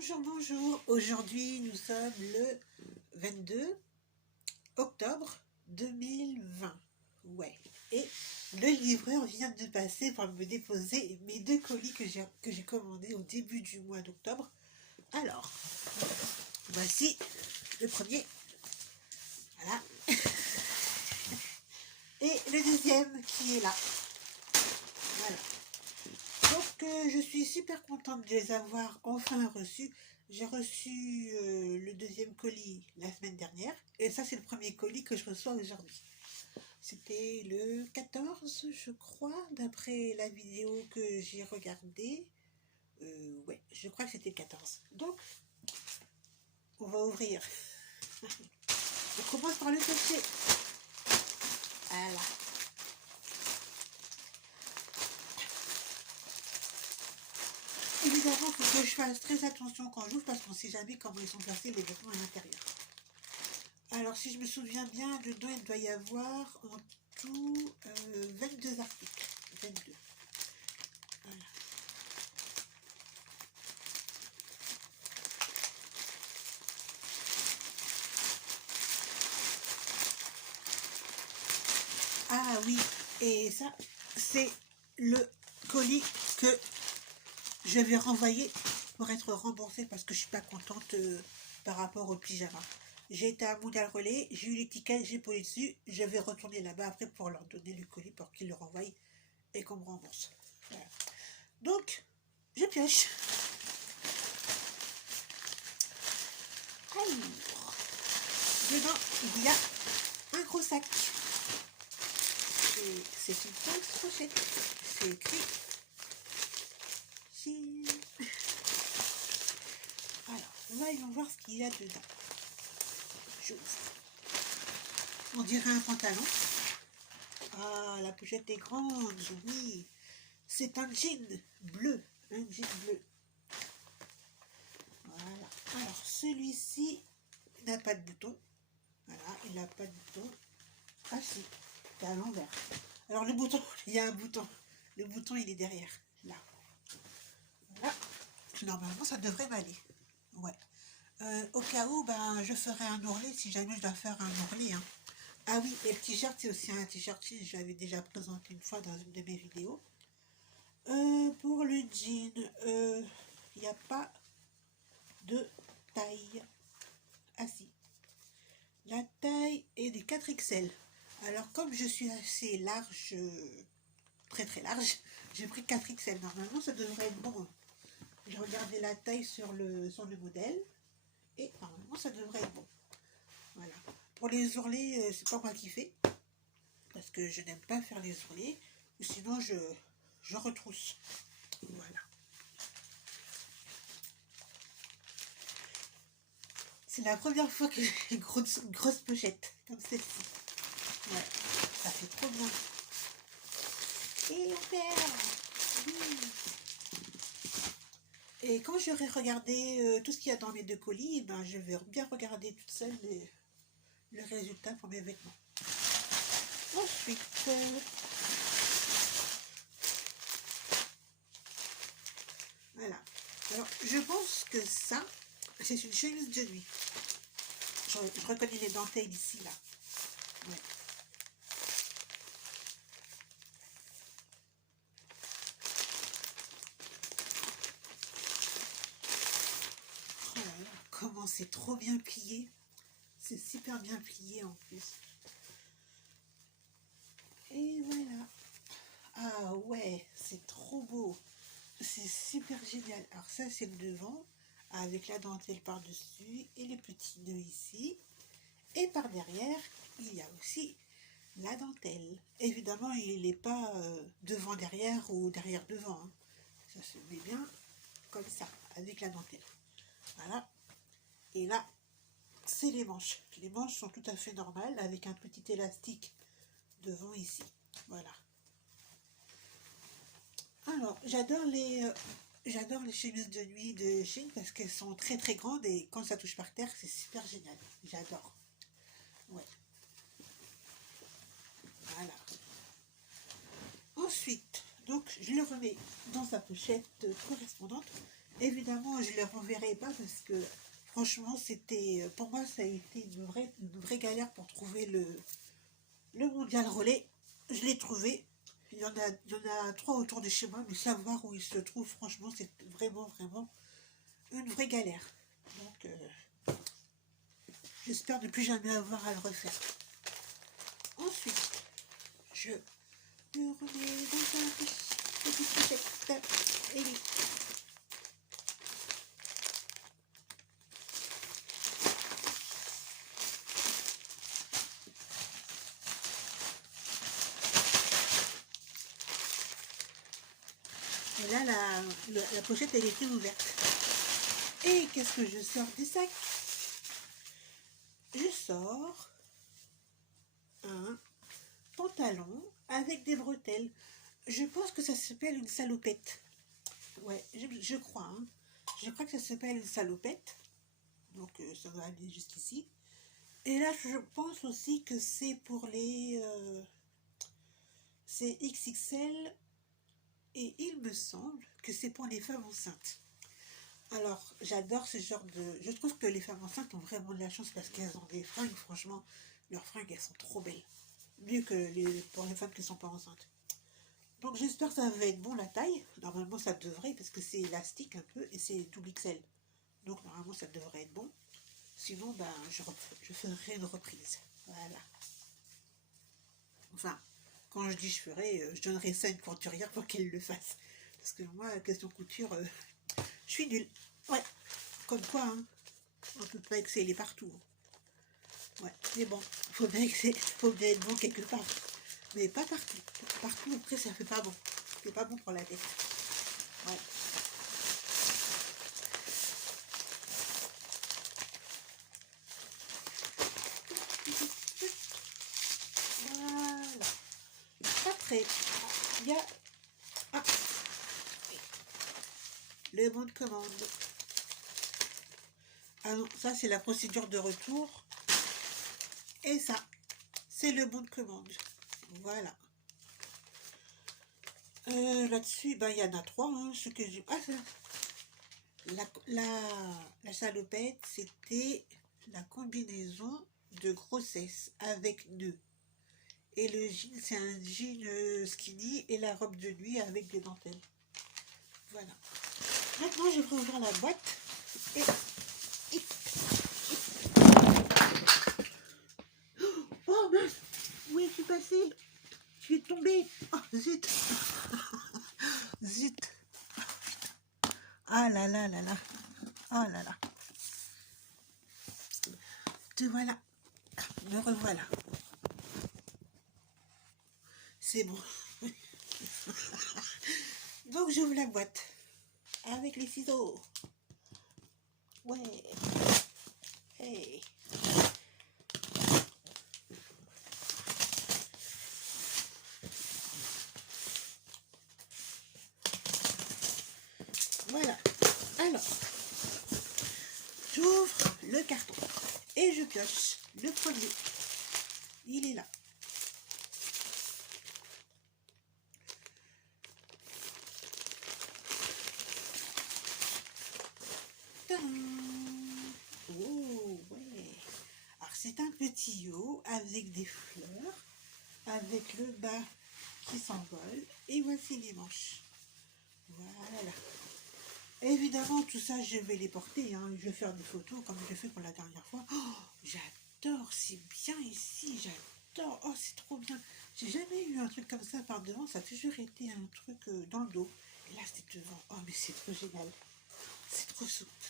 Bonjour, bonjour. Aujourd'hui, nous sommes le 22 octobre 2020. Ouais. Et le livreur vient de passer pour me déposer mes deux colis que j'ai commandés au début du mois d'octobre. Alors, voici le premier. Voilà. Et le deuxième qui est là. Voilà. Donc, je suis super contente de les avoir enfin reçus. J'ai reçu le deuxième colis la semaine dernière. Et ça, c'est le premier colis que je reçois aujourd'hui. C'était le 14, je crois, d'après la vidéo que j'ai regardée. Ouais, je crois que c'était le 14. Donc, on va ouvrir. On commence par le sachet. Voilà. Évidemment, il faut que je fasse très attention quand j'ouvre parce qu'on ne sait jamais comment ils sont placés les vêtements à l'intérieur. Alors, si je me souviens bien, dedans, il doit y avoir en tout 22 articles. 22. Voilà. Ah oui, et ça, c'est le colis que je vais renvoyer pour être remboursée parce que je suis pas contente par rapport au pyjama. J'ai été à Mondial Relais, j'ai eu l'étiquette, j'ai posé dessus, je vais retourner là-bas après pour leur donner le colis pour qu'ils le renvoient et qu'on me rembourse. Voilà. Donc, je pioche. Alors, dedans, il y a un gros sac. C'est une grosse pochette. C'est écrit Chine. Alors, voyons voir ce qu'il y a dedans. J'ouvre. On dirait un pantalon. Ah, la pochette est grande, oui. C'est un jean bleu. Un jean bleu. Voilà. Alors, celui-ci n'a pas de bouton. Voilà, il n'a pas de bouton. Ah si, c'est à l'envers. Alors, le bouton, il y a un bouton. Le bouton, il est derrière, là. Voilà. Normalement, ça devrait m'aller. Ouais. Au cas où, ben, je ferai un ourlet si jamais je dois faire un ourlet. Hein. Ah oui, et le t-shirt, c'est aussi un t-shirt jean. Je l'avais déjà présenté une fois dans une de mes vidéos. Pour le jean, il n'y a pas de taille. Ah si. La taille est des 4XL. Alors, comme je suis assez large, très très large, j'ai pris 4XL. Normalement, ça devrait être bon. J'ai regardé la taille sur le modèle. Et normalement, ça devrait être bon. Voilà. Pour les ourlets, c'est pas moi qui fais. Parce que je n'aime pas faire les ourlets. Ou sinon, je retrousse. Voilà. C'est la première fois que j'ai une grosse pochette comme celle-ci. Ouais, ça fait trop bien. Et on perd. Et quand j'aurai regardé tout ce qu'il y a dans mes deux colis, ben, je vais bien regarder toute seule le résultat pour mes vêtements. Ensuite, voilà. Alors, je pense que ça, c'est une chemise de nuit. Je reconnais les dentelles ici, là. Ouais. Oh là là, comment c'est trop bien plié. C'est super bien plié en plus. Et voilà. Ah ouais, c'est trop beau. C'est super génial. Alors ça, c'est le devant, avec la dentelle par-dessus et les petits nœuds ici. Et par derrière, il y a aussi la dentelle. Évidemment, il n'est pas devant-derrière ou derrière-devant. Hein. Ça se met bien comme ça, avec la dentelle. Voilà. Et là, c'est les manches. Les manches sont tout à fait normales, avec un petit élastique devant ici. Voilà. Alors, j'adore les chemises de nuit de Chine parce qu'elles sont très très grandes et quand ça touche par terre, c'est super génial. J'adore. Ouais. Voilà. Ensuite, donc je le remets dans sa pochette correspondante Évidemment, je ne les renverrai pas parce que franchement, c'était pour moi, ça a été une vraie galère pour trouver le mondial relais. Je l'ai trouvé. Il y en a trois autour de chez moi, mais savoir où il se trouve, franchement, c'est vraiment une vraie galère. Donc, j'espère ne plus jamais avoir à le refaire. Ensuite, je le remets dans un petit pochette. Et là, la pochette, elle était ouverte. Et qu'est-ce que je sors du sac? Je sors un pantalon avec des bretelles. Je pense que ça s'appelle une salopette. Ouais, je crois. Hein. Je crois que ça s'appelle une salopette. Donc ça va aller jusqu'ici. Et là, je pense aussi que c'est pour les... c'est XXL. Et il me semble que c'est pour les femmes enceintes. Alors, j'adore ce genre de... Je trouve que les femmes enceintes ont vraiment de la chance parce qu'elles ont des fringues, franchement, leurs fringues, elles sont trop belles. Mieux que pour les femmes qui ne sont pas enceintes. Donc j'espère que ça va être bon la taille. Normalement ça devrait parce que c'est élastique un peu et c'est double XL. Donc normalement ça devrait être bon. Sinon ben, je ferai une reprise. Voilà. Enfin, quand je dis je ferai, je donnerai ça à une couturière pour qu'elle le fasse. Parce que moi, la question couture, je suis nulle. Ouais, comme quoi, hein, on ne peut pas exceller partout. Ouais, mais bon, faut bien être bon quelque part. Mais pas partout. Partout, après, ça fait pas bon. C'est pas bon pour la tête. Ouais. Voilà. Après, il y a le bon de commande. Ah non, ça c'est la procédure de retour. Et ça, c'est le bon de commande. Voilà. Là-dessus, ben, il y en a trois. Hein, ce que j'ai... Ah, la salopette, c'était la combinaison de grossesse avec nœud. Et le jean, c'est un jean skinny et la robe de nuit avec des dentelles. Voilà. Maintenant, je vais ouvrir la boîte et... Oh mince! Où es-tu passé? Tu es tombé! Oh zut! Zut! Ah là là là là! Oh là là! Te voilà! Me revoilà! C'est bon! Donc j'ouvre la boîte avec les ciseaux. Ouais! Hey! Voilà. Alors, j'ouvre le carton et je pioche le premier. Il est là. Tadam! Oh, ouais. Alors, c'est un petit haut avec des fleurs, avec le bas qui s'envole. Et voici les manches. Voilà. Évidemment, tout ça, je vais les porter. Hein. Je vais faire des photos comme j'ai fait pour la dernière fois. Oh, j'adore, c'est bien ici, j'adore. Oh, c'est trop bien. J'ai jamais eu un truc comme ça par devant. Ça a toujours été un truc dans le dos. Et là, c'était devant. Oh, mais c'est trop génial. C'est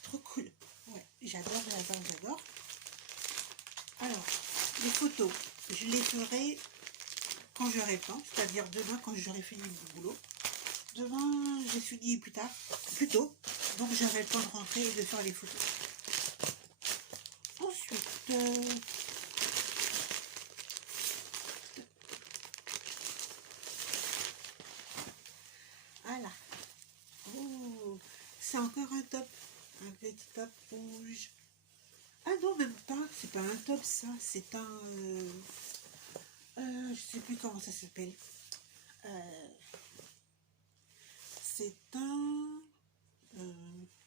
trop cool. Ouais, j'adore, j'adore, j'adore. Alors, les photos, je les ferai quand j'aurai le temps, c'est-à-dire demain quand j'aurai fini mon boulot. Demain, j'ai fini plus tôt, donc j'aurai le temps de rentrer et de faire les photos. Ensuite, voilà. Oh, c'est encore un top, un petit top rouge. Ah non, même pas, c'est pas un top ça, c'est un... je sais plus comment ça s'appelle. C'est un...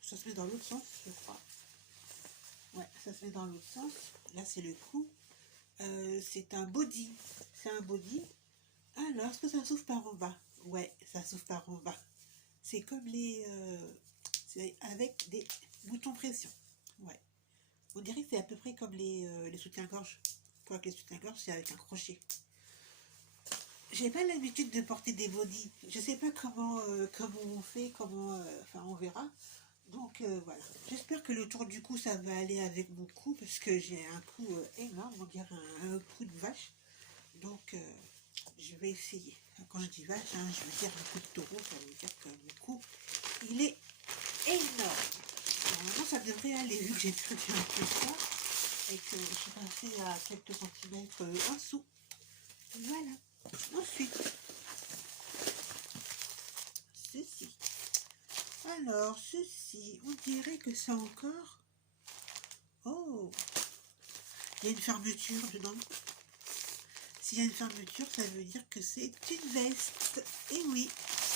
ça se met dans l'autre sens, je crois. Ouais, ça se met dans l'autre sens. Là, c'est le cou. C'est un body. C'est un body. Alors, est-ce que ça s'ouvre par en bas? Ouais, ça s'ouvre par en bas. C'est comme les... c'est avec des boutons pression. Ouais. On dirait que c'est à peu près comme les soutiens-gorge. Pour que les soutiens-gorge, c'est avec un crochet. J'ai pas l'habitude de porter des bodys. Je sais pas comment on fait, enfin on verra. Donc voilà. J'espère que le tour du cou ça va aller avec mon cou parce que j'ai un cou énorme, on dirait un cou de vache. Donc je vais essayer. Quand je dis vache, hein, je veux dire un cou de taureau, ça veut dire que mon cou il est énorme. Normalement ça devrait aller vu que j'ai perdu un peu ça et que je suis passée à quelques centimètres en dessous. Voilà. Ensuite, ceci. Alors, ceci, on dirait que c'est encore... Oh, il y a une fermeture dedans. S'il y a une fermeture, ça veut dire que c'est une veste. Et oui,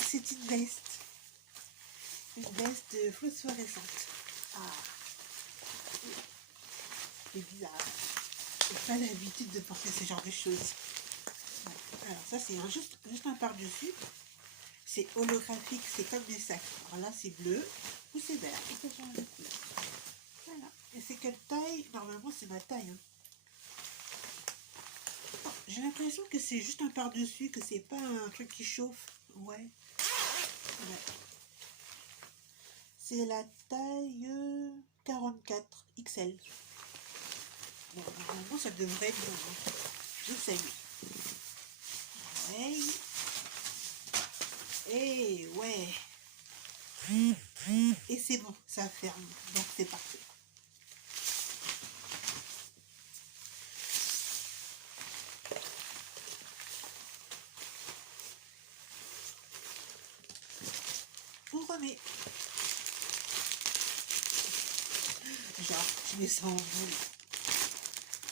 c'est une veste. Une veste phosphorescente. Ah, c'est bizarre. J'ai pas l'habitude de porter ce genre de choses. Alors ça, c'est juste un par-dessus. C'est holographique, c'est comme des sacs. Alors là, c'est bleu ou c'est vert. Et ça change de couleur. Voilà. Et c'est quelle taille? Normalement, c'est ma taille. Hein. Oh, j'ai l'impression que c'est juste un par-dessus, que c'est pas un truc qui chauffe. Ouais. Ouais. C'est la taille 44 XL. Bon, normalement, ça devrait être bon. J'essaye. Ouais. Et ouais. Et c'est bon, ça ferme. Donc c'est parfait. On remet. Genre, je mets ça en boule.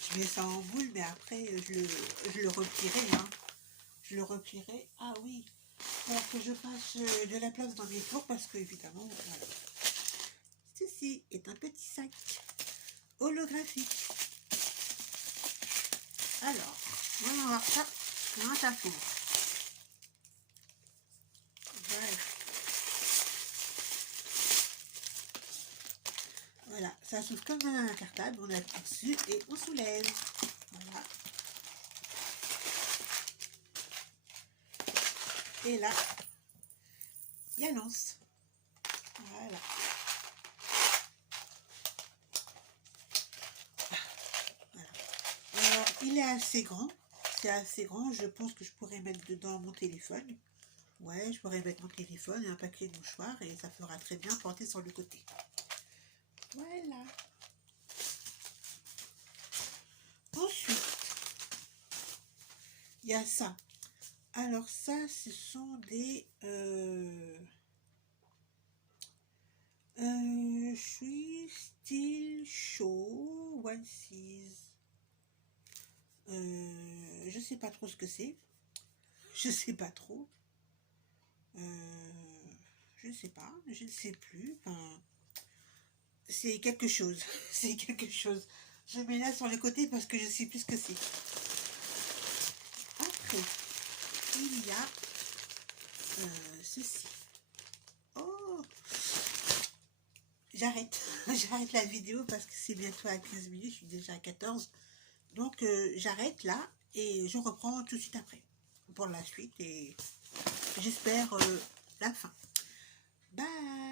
Je mets ça en boule, mais après, je le replierai. Hein. Je le replierai. Ah oui. Alors que je fasse de la place dans mes tours parce que, évidemment, voilà. Ceci est un petit sac holographique. Alors, on va voir ça. Comment ça s'ouvre. Voilà. Voilà, ça s'ouvre comme un cartable. On appuie dessus et on soulève. Voilà. Et là, il y a l'anse. Voilà. Voilà. Alors, il est assez grand. C'est assez grand. Je pense que je pourrais mettre dedans mon téléphone. Ouais, je pourrais mettre mon téléphone et un paquet de mouchoirs et ça fera très bien porter sur le côté. Voilà. Ensuite, il y a ça. Alors ça, ce sont des... je suis still show one sees. Je sais pas trop ce que c'est. Je sais pas trop. Je sais pas. Je ne sais plus. Enfin, c'est quelque chose. C'est quelque chose. Je mets là sur le côté parce que je sais plus ce que c'est. Après, il y a ceci. Oh, j'arrête. J'arrête la vidéo parce que c'est bientôt à 15 minutes. Je suis déjà à 14. Donc, j'arrête là et je reprends tout de suite après pour la suite et j'espère la fin. Bye.